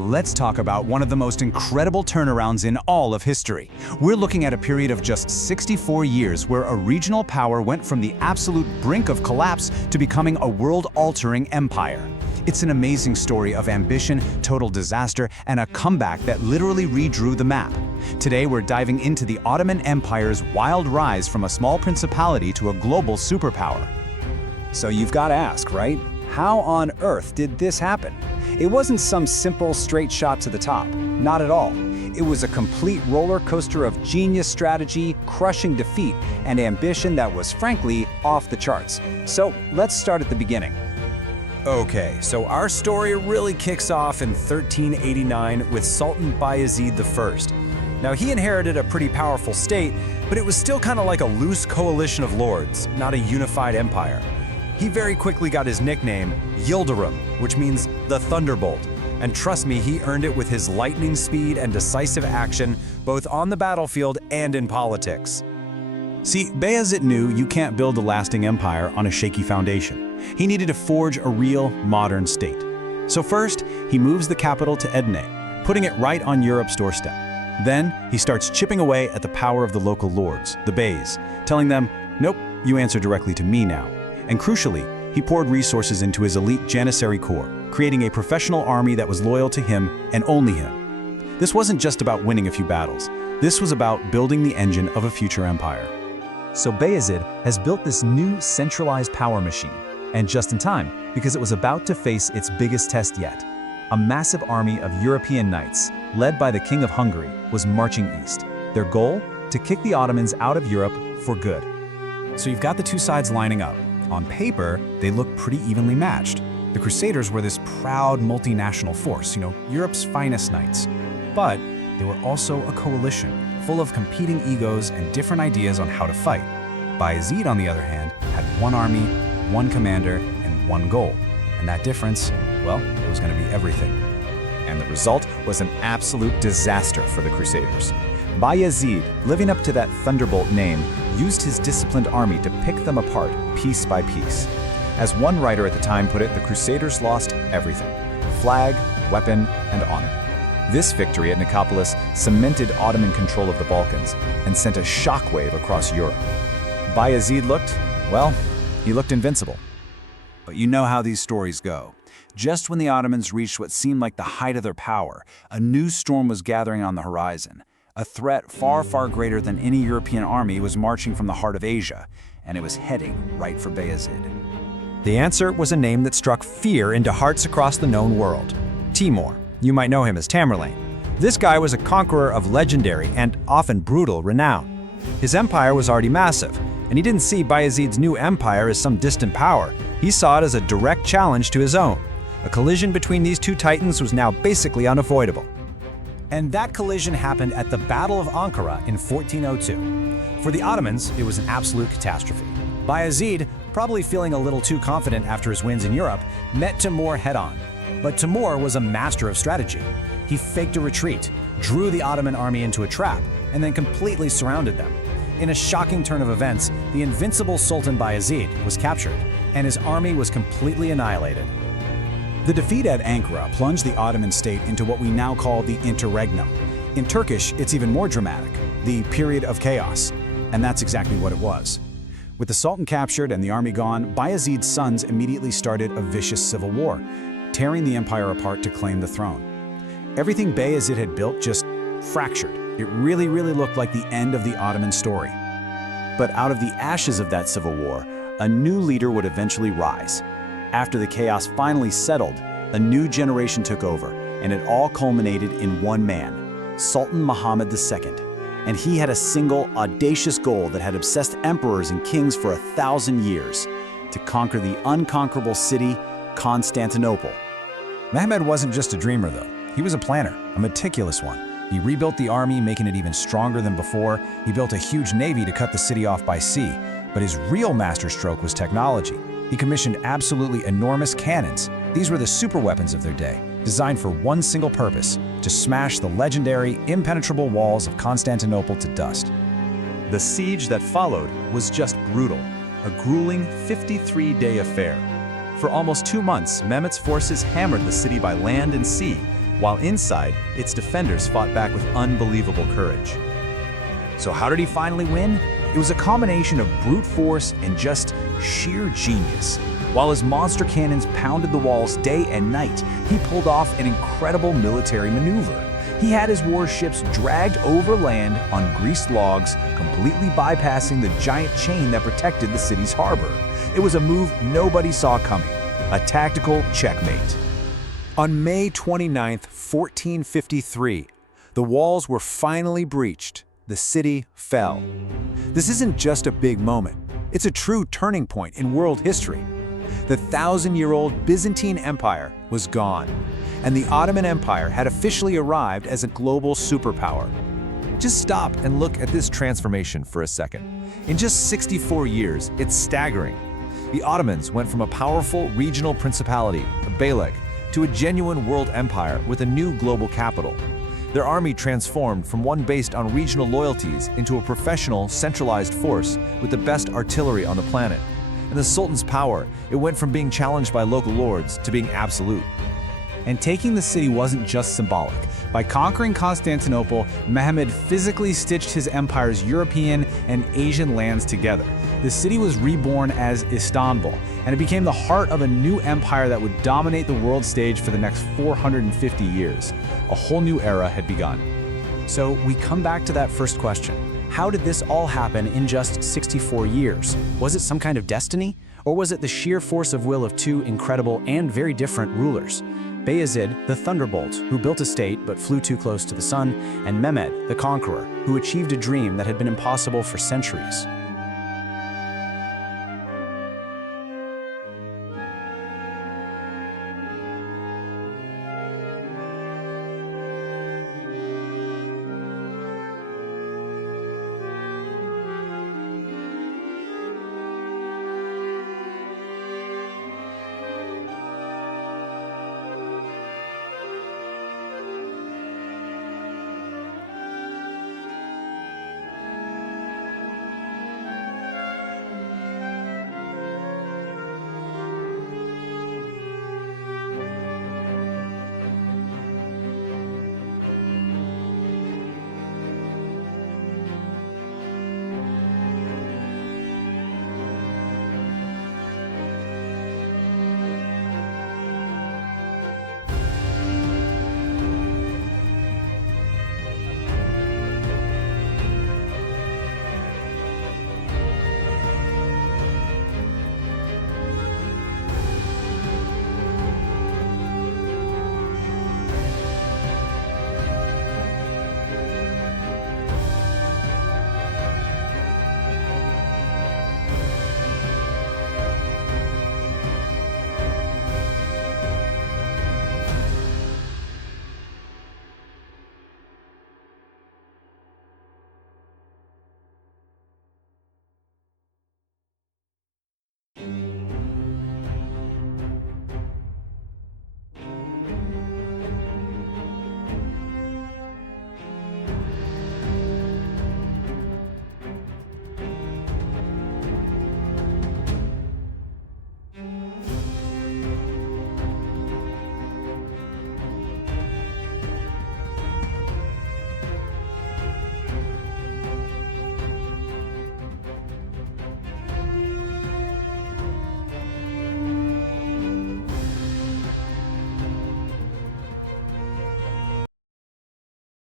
let's talk about one of the most incredible turnarounds in all of history. We're looking at a period of just 64 years where a regional power went from the absolute brink of collapse to becoming a world-altering empire. It's an amazing story of ambition, total disaster, and a comeback that literally redrew the map. Today, we're diving into the Ottoman Empire's wild rise from a small principality to a global superpower. So you've got to ask, right? How on earth did this happen? It wasn't some simple straight shot to the top. Not at all. It was a complete roller coaster of genius strategy, crushing defeat, and ambition that was frankly off the charts. So let's start at the beginning. Okay, so our story really kicks off in 1389 with Sultan Bayezid I. Now, he inherited a pretty powerful state, but it was still kind of like a loose coalition of lords, not a unified empire. He very quickly got his nickname, Yildirim, which means the Thunderbolt. And trust me, he earned it with his lightning speed and decisive action, both on the battlefield and in politics. See, Bayezid knew you can't build a lasting empire on a shaky foundation. He needed to forge a real, modern state. So first, he moves the capital to Edirne, putting it right on Europe's doorstep. Then, he starts chipping away at the power of the local lords, the Beys, telling them, nope, you answer directly to me now. And crucially, he poured resources into his elite Janissary corps, creating a professional army that was loyal to him and only him. This wasn't just about winning a few battles. This was about building the engine of a future empire. So Bayezid has built this new centralized power machine, and just in time, because it was about to face its biggest test yet. A massive army of European knights, led by the King of Hungary, was marching east. Their goal? To kick the Ottomans out of Europe for good. So you've got the two sides lining up. On paper, they look pretty evenly matched. The Crusaders were this proud multinational force, Europe's finest knights. But they were also a coalition, full of competing egos and different ideas on how to fight. Bayezid, on the other hand, had one army, one commander, and one goal. And that difference, well, it was going to be everything. And the result was an absolute disaster for the Crusaders. Bayezid, living up to that Thunderbolt name, used his disciplined army to pick them apart piece by piece. As one writer at the time put it, the Crusaders lost everything: flag, weapon, and honor. This victory at Nicopolis cemented Ottoman control of the Balkans and sent a shockwave across Europe. Bayezid he looked invincible. But you know how these stories go. Just when the Ottomans reached what seemed like the height of their power, a new storm was gathering on the horizon. A threat far, far greater than any European army was marching from the heart of Asia, and it was heading right for Bayezid. The answer was a name that struck fear into hearts across the known world. Timur. You might know him as Tamerlane. This guy was a conqueror of legendary and often brutal renown. His empire was already massive, and he didn't see Bayezid's new empire as some distant power. He saw it as a direct challenge to his own. A collision between these two titans was now basically unavoidable. And that collision happened at the Battle of Ankara in 1402. For the Ottomans, it was an absolute catastrophe. Bayezid, probably feeling a little too confident after his wins in Europe, met Timur head-on. But Timur was a master of strategy. He faked a retreat, drew the Ottoman army into a trap, and then completely surrounded them. In a shocking turn of events, the invincible Sultan Bayezid was captured, and his army was completely annihilated. The defeat at Ankara plunged the Ottoman state into what we now call the Interregnum. In Turkish, it's even more dramatic, the period of chaos. And that's exactly what it was. With the Sultan captured and the army gone, Bayezid's sons immediately started a vicious civil war, tearing the empire apart to claim the throne. Everything Bayezid had built just fractured. It really looked like the end of the Ottoman story. But out of the ashes of that civil war, a new leader would eventually rise. After the chaos finally settled, a new generation took over, and it all culminated in one man, Sultan Mehmed II. And he had a single, audacious goal that had obsessed emperors and kings for 1,000 years: to conquer the unconquerable city, Constantinople. Mehmed wasn't just a dreamer, though. He was a planner, a meticulous one. He rebuilt the army, making it even stronger than before. He built a huge navy to cut the city off by sea. But his real masterstroke was technology. He commissioned absolutely enormous cannons. These were the superweapons of their day, designed for one single purpose: to smash the legendary, impenetrable walls of Constantinople to dust. The siege that followed was just brutal, a grueling 53-day affair. For almost 2 months, Mehmed's forces hammered the city by land and sea, while inside, its defenders fought back with unbelievable courage. So how did he finally win? It was a combination of brute force and just sheer genius. While his monster cannons pounded the walls day and night, he pulled off an incredible military maneuver. He had his warships dragged over land on greased logs, completely bypassing the giant chain that protected the city's harbor. It was a move nobody saw coming. A tactical checkmate. On May 29, 1453, the walls were finally breached. The city fell. This isn't just a big moment. It's a true turning point in world history. The 1,000-year-old Byzantine Empire was gone, and the Ottoman Empire had officially arrived as a global superpower. Just stop and look at this transformation for a second. In just 64 years, it's staggering. The Ottomans went from a powerful regional principality, Beylik, to a genuine world empire with a new global capital. Their army transformed from one based on regional loyalties into a professional, centralized force with the best artillery on the planet. And the Sultan's power, it went from being challenged by local lords to being absolute. And taking the city wasn't just symbolic. By conquering Constantinople, Mehmed physically stitched his empire's European and Asian lands together. The city was reborn as Istanbul, and it became the heart of a new empire that would dominate the world stage for the next 450 years. A whole new era had begun. So we come back to that first question. How did this all happen in just 64 years? Was it some kind of destiny? Or was it the sheer force of will of two incredible and very different rulers? Bayezid, the Thunderbolt, who built a state but flew too close to the sun, and Mehmed, the Conqueror, who achieved a dream that had been impossible for centuries.